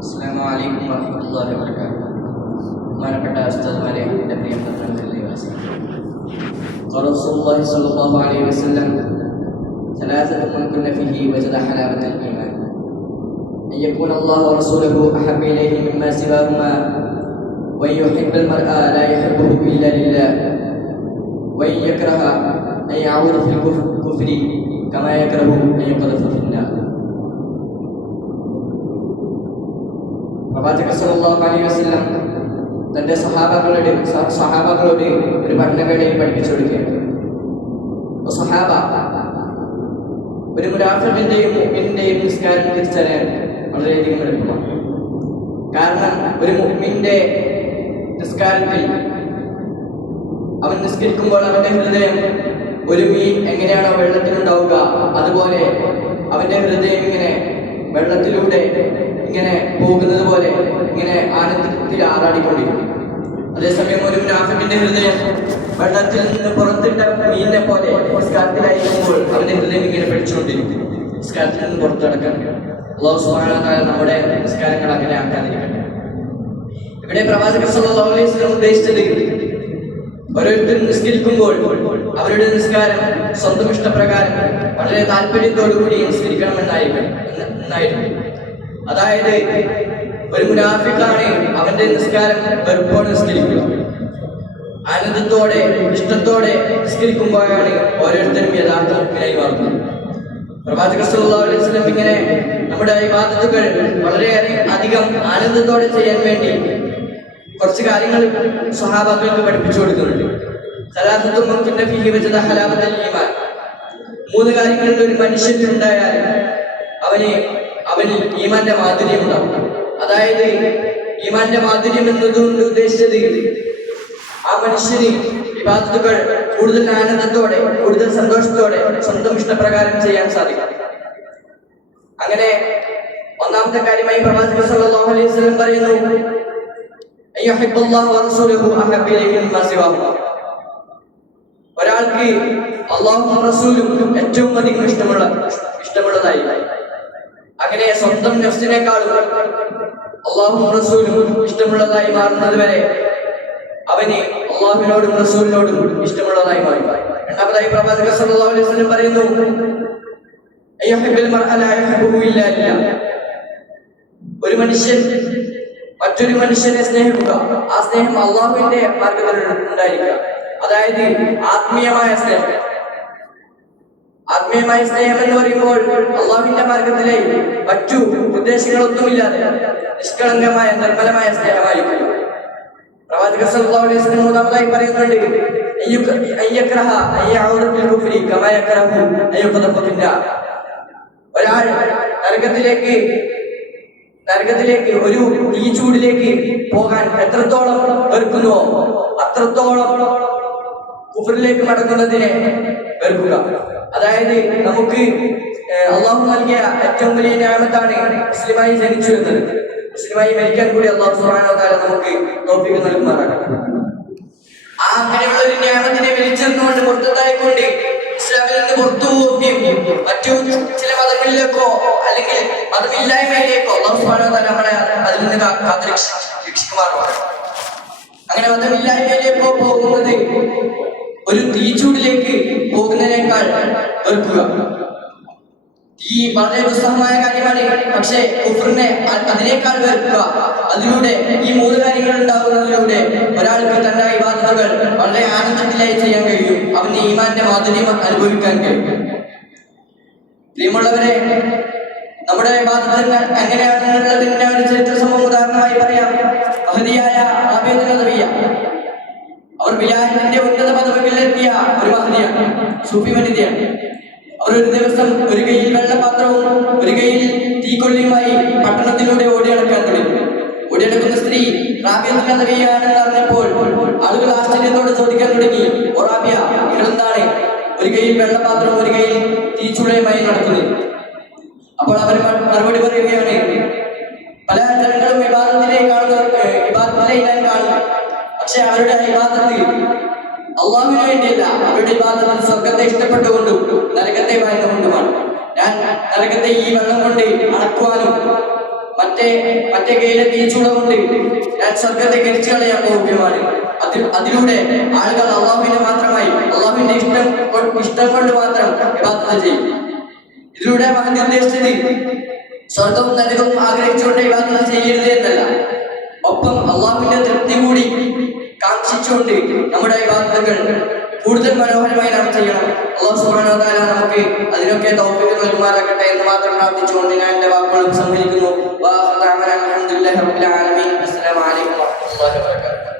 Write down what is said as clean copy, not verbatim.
അസ്സലാമു അലൈക്കും വറഹ്മത്തുള്ളാഹി വബറകാതുഹു. ബഹുമാനപ്പെട്ട ഉസ്താദുമാരെ, എൻ്റെ പ്രിയപ്പെട്ട നിവാസികളെ, ഖാല റസൂലുള്ളാഹി സ്വല്ലല്ലാഹു അലൈഹി വസല്ലം ثلاثة من كن فيه وجد حلاوة الإيمان أن يكون الله ورسوله أحب إليه مما سواهما وأن يحب المرء لا يحبه إلا لله وأن يكره أن يعود في الكفر كما يكره أن يقذف في النار. പ്രവാചകൻ സല്ലല്ലാഹു അലൈഹി വസല്ലം തന്റെ സഹാബാക്കളോട് ഒരു പഠനവേളയിൽ പഠിപ്പിച്ചു കൊടുക്കുകയാണ്. സഹാബ, ഒരു മുനാഫിഖിന്റെയും മുഅ്മിനിന്റെയും നിസ്കാരം തിരിച്ചറിയാൻ വളരെയധികം എളുപ്പമാണ്. കാരണം ഒരു മുഅ്മിന്റെ നിസ്കാരത്തിൽ അവൻ നിസ്കരിക്കുമ്പോൾ അവന്റെ ഹൃദയം ഒരു മീൻ എങ്ങനെയാണോ വെള്ളത്തിലുണ്ടാവുക അതുപോലെ അവന്റെ ഹൃദയം ഇങ്ങനെ വെള്ളത്തിലൂടെ ഇങ്ങനെ പോകുന്നത് പോലെ ഇങ്ങനെ ആനന്ദത്തിൽ ആറാടിക്കൊണ്ടിരിക്കും. അതേസമയം ഒരു മുനാഫിഖിന്റെ ഹൃദയം വെള്ളത്തിൽ നിന്ന് പുറത്തിട്ട മീനിനെ പോലെ നിസ്കാരത്തിലായിരിക്കുമ്പോൾ അവന്റെ ഹൃദയം ഇങ്ങനെ പിടിച്ചുകൊണ്ടിരിക്കും. നിസ്കാരത്തിൽ നിന്ന് പുറത്തിടക്കാൻ അല്ലാഹു സുബ്ഹാനഹു വ തആല നമ്മുടെ നിസ്കാരങ്ങൾ അങ്ങനെ ആക്കാതിരിക്കട്ടെ. ഇവിടെ പ്രവാചകൻ സല്ലല്ലാഹു അലൈഹി വസല്ലം ഉദ്ദേശിച്ചത് ഓരോരുത്തരും നിസ്കരിക്കുമ്പോൾ അവരുടെ നിസ്കാരം സ്വന്തം ഇഷ്ടപ്രകാരം വളരെ താല്പര്യത്തോടുകൂടി നിസ്കരിക്കണമെന്നായിരുന്നു. അതായത് ഒരു മുനാഫിഖാണ് അവന്റെ നിസ്കാരം വെറുപ്പോടെ നിസ്കരിക്കുക. ആനന്ദത്തോടെ ഇഷ്ടത്തോടെ നിസ്കരിക്കുമ്പോഴാണ് ഓരോരുത്തരും യഥാർത്ഥ മുഅ്മിനായി മാറുന്നത്. പ്രവാചകൻ സല്ലല്ലാഹു അലൈഹി വസല്ലം ഇങ്ങനെ നമ്മുടെ ഇബാദത്തുകൾ വളരെയേറെ അധികം ആനന്ദത്തോടെ ചെയ്യാൻ വേണ്ടി കുറച്ച് കാര്യങ്ങൾ സ്വഹാബാക്കൾക്ക് പഠിപ്പിച്ചു കൊടുക്കുന്നുണ്ട്. സലാസത്തും മൻ കുന്ന ഫീഹി വജദ ഹലാവത്തൽ ഈമാൻ. മൂന്ന് കാര്യങ്ങളിൽ ഒരു മനുഷ്യനുണ്ടായാൽ അവനിൽ ഈമാന്റെ മാധുര്യം ഉണ്ടാവും. അതായത് ഈമാന്റെ മാധുര്യം എന്നതുകൊണ്ട് ഉദ്ദേശിച്ചത് ആ മനുഷ്യന് ഇബാദത്തുകൾ കൂടുതൽ ആനന്ദത്തോടെ കൂടുതൽ സന്തോഷത്തോടെ സ്വന്തം ഇഷ്ടപ്രകാരം ചെയ്യാൻ സാധിക്കും. അങ്ങനെ ഒന്നാമത്തെ കാര്യമായി പ്രവാചകൻ സല്ലല്ലാഹു അലൈഹി വസല്ലം പറയുന്നു, അയ്യുഹിബ്ബുല്ലാഹു വറസൂലുഹു അഹബ്ബു ഇലൈഹി മിമ്മാ സിവാഹുമാ. ഒരാൾക്ക് അല്ലാഹുവും റസൂലും ഏറ്റവും അധികം ഇഷ്ടമുള്ളതായി. അങ്ങനെ സ്വന്തം നഫ്സിനേക്കാളും അല്ലാഹുവും റസൂലും ഇഷ്ടമുള്ളതായി മാറുന്നത് വരെ അവന് അല്ലാഹുവിനോടും റസൂലിനോടും ഇഷ്ടമുള്ളതായി മാറി. രണ്ടാമതായി പ്രവാചകൻ സല്ലല്ലാഹു അലൈഹി വസല്ലം പറയുന്നു, അയ്യുഹിബ്ബുൽ മർഅ ലാ യുഹിബ്ബുഹു ഇല്ലാ ലില്ലാഹ്. ഒരു മനുഷ്യൻ മറ്റൊരു മനുഷ്യനെ സ്നേഹിക്കുക, ആ സ്നേഹം അല്ലാഹുവിന്റെ മാർഗ്ഗത്തിൽ ഉണ്ടായിരിക്കുക. അതായത് ആത്മീയമായ സ്നേഹം. ആത്മീയമായ സ്നേഹം എന്ന് പറയുമ്പോൾ അല്ലാഹുവിന്റെ മാർഗ്ഗത്തിലെ മറ്റു ഉദ്ദേശങ്ങളൊന്നുമില്ലാതെ നിഷ്കളങ്കമായ നിർമ്മലമായ സ്നേഹമായിരിക്കും. പ്രവാചകൻ സല്ലല്ലാഹു അലൈഹി വസല്ലം മൂന്നാമതായി പറയുന്നുണ്ട്, അയ്യക്റഹ അയ്യഊദ ഫിൽ കുഫ്രി കമാ യക്റഹു അയ്യുഖദഫ ഫിന്നാർ. ഒരാൾ നരകത്തിലേക്ക് ഒരു തീച്ചൂടിലേക്ക് പോകാൻ എത്രത്തോളം വെറുക്കുന്നുവോ അത്രത്തോളം കുഫറിലേക്ക് മടങ്ങുന്നതിനെ വെറുക്കുക. അതായത് നമുക്ക് അള്ളാഹു നൽകിയ ഏറ്റവും വലിയ നിഅമത്താണ് മുസ്ലിമായി ജനിച്ചു എന്നത്. മുസ്ലിമായി മരിക്കാൻ കൂടി അല്ലാഹു സുബ്ഹാനഹു വ തആല നമുക്ക് തൗഫീഖ് നൽകുമാറാകട്ടെ. ആ അങ്ങനെയുള്ള ഒരു നിഅമത്തിനെ വിളിച്ചെന്നുകൊണ്ട് പുറത്തായിക്കൊണ്ട് ഇസ്ലാമിൽ നിന്ന് പുറത്തു പോവുകയും മറ്റു ചില മതങ്ങളിലേക്കോ അല്ലെങ്കിൽ മതമില്ലായ്മയിലേക്കോ അല്ലാഹു സുബ്ഹാനഹു വ തആല നമ്മളെ അതിൽ നിന്ന് കാത്തുരക്ഷിക്കുമാറാകട്ടെ. അങ്ങനെ മതമില്ലായ്മയിലേക്കോ പോകുന്നത് ഒരു തീച്ചൂടിലേക്ക് പോകുന്നതിനേക്കാൾ വെറുക്കുക. ഈ വളരെ ദുസ്സഹമായ കാര്യമാണ്. പക്ഷേ കുഫറിനെ അതിനേക്കാൾ വെറുക്കുക. അതിലൂടെ ഈ മൂന്ന് കാര്യങ്ങൾ ഉണ്ടാകുന്നതിലൂടെ ഒരാൾക്ക് തന്റെ ഇബാദത്തുകൾ വളരെ ആനന്ദത്തിലായി ചെയ്യാൻ കഴിയും. അവന് ഈമാന്റെ മാധുര്യം അനുഭവിക്കാൻ കഴിയും. പ്രിയമുള്ളവരെ, നമ്മുടെ ഇബാദത്തുകൾ എങ്ങനെയാണെന്നുള്ളതിന്റെ ഒരു ചരിത്ര സംഭവം ഉദാഹരണമായി പറയാം. മഹദിയായ റാബിയത്തുൽ അദവിയ്യ, അവർ ബിലാലിന്റെ ഉന്നത പദവികളിലെത്തിയ ഒരു മഹദിയാണ്, സൂഫി വനിതയാണ്. അവർ ഒരു ദിവസം ഒരു കയ്യിൽ വെള്ളപാത്രവും ഒരു കയ്യിൽ തീക്കൊള്ളിയുമായി പട്ടണത്തിലൂടെ ഓടിയടക്കാൻ തുടങ്ങി. ഓടിയടക്കുന്ന സ്ത്രീ റാബിയത്തുൽ അദവിയ്യയാണെന്ന് അറിഞ്ഞപ്പോൾ ആളുകൾ ആശ്ചര്യത്തോടെ ചോദിക്കാൻ തുടങ്ങി, ഓ റാബിയ, നിങ്ങളെന്താണ് ഒരു കയ്യിൽ വെള്ളപാത്രവും ഒരു കയ്യിൽ തീച്ചുളയുമായി നടക്കുന്നത്? അപ്പോൾ അവർ മറുപടി പറയുകയാണ്, പല ജനങ്ങളും ഇബാദത്തിലേക്ക് ഞാൻ കാണുന്നു. പക്ഷെ അവരുടെ ഇബാദത്ത് അള്ളാഹുവിന് വേണ്ടിയല്ല. അവരുടെ ഇബാദത്ത് സ്വർഗത്തെ ഇഷ്ടപ്പെട്ടുകൊണ്ടും നരകത്തെ ഭയന്നുകൊണ്ടുമാണ്. ഞാൻ നരകത്തെ ഈ വെള്ളം കൊണ്ട് അടക്കുവാനും മറ്റേ കയ്യിലെ തീച്ചൂട കൊണ്ട് ഞാൻ സ്വർഗത്തെ കരിച്ചു കളയാൻ പോവുകയാണ്. അതിലൂടെ ആളുകൾ അള്ളാഹുവിനെ മാത്രമായി അള്ളാഹുവിന്റെ ഇഷ്ടം കൊണ്ട് മാത്രം ഇബാദത്ത് ചെയ്യും. ഇതിലൂടെ മഹദി ഉദ്ദേശിച്ചത് സ്വർഗവും നരകവും ആഗ്രഹിച്ചുകൊണ്ട് ഇബാദത്ത് ചെയ്യരുത് എന്നല്ല, ഒപ്പം അള്ളാഹുവിന്റെ തൃപ്തി കൂടി കാക്ഷിച്ചുകൊണ്ട് നമ്മുടെ ഇബാദത്തുകൾ കൂടുതൽ മനോഹരമായി നാം ചെയ്യണം. അല്ലാഹു സുബ്ഹാനഹു വ തആല നമുക്ക് അതിനൊക്കെ തൗഫീഖ് നൽകുമാറാകട്ടെ എന്ന് മാത്രം പ്രാർത്ഥിച്ചുകൊണ്ട് ഞാൻ എൻ്റെ വാക്കുകൾ സംഹരിക്കുന്നു. അൽഹംദുലില്ലാഹി റബ്ബിൽ ആലമീൻ. അസ്സലാമു അലൈക്കും വറഹ്മത്തുള്ളാഹി വബറകാതുഹു.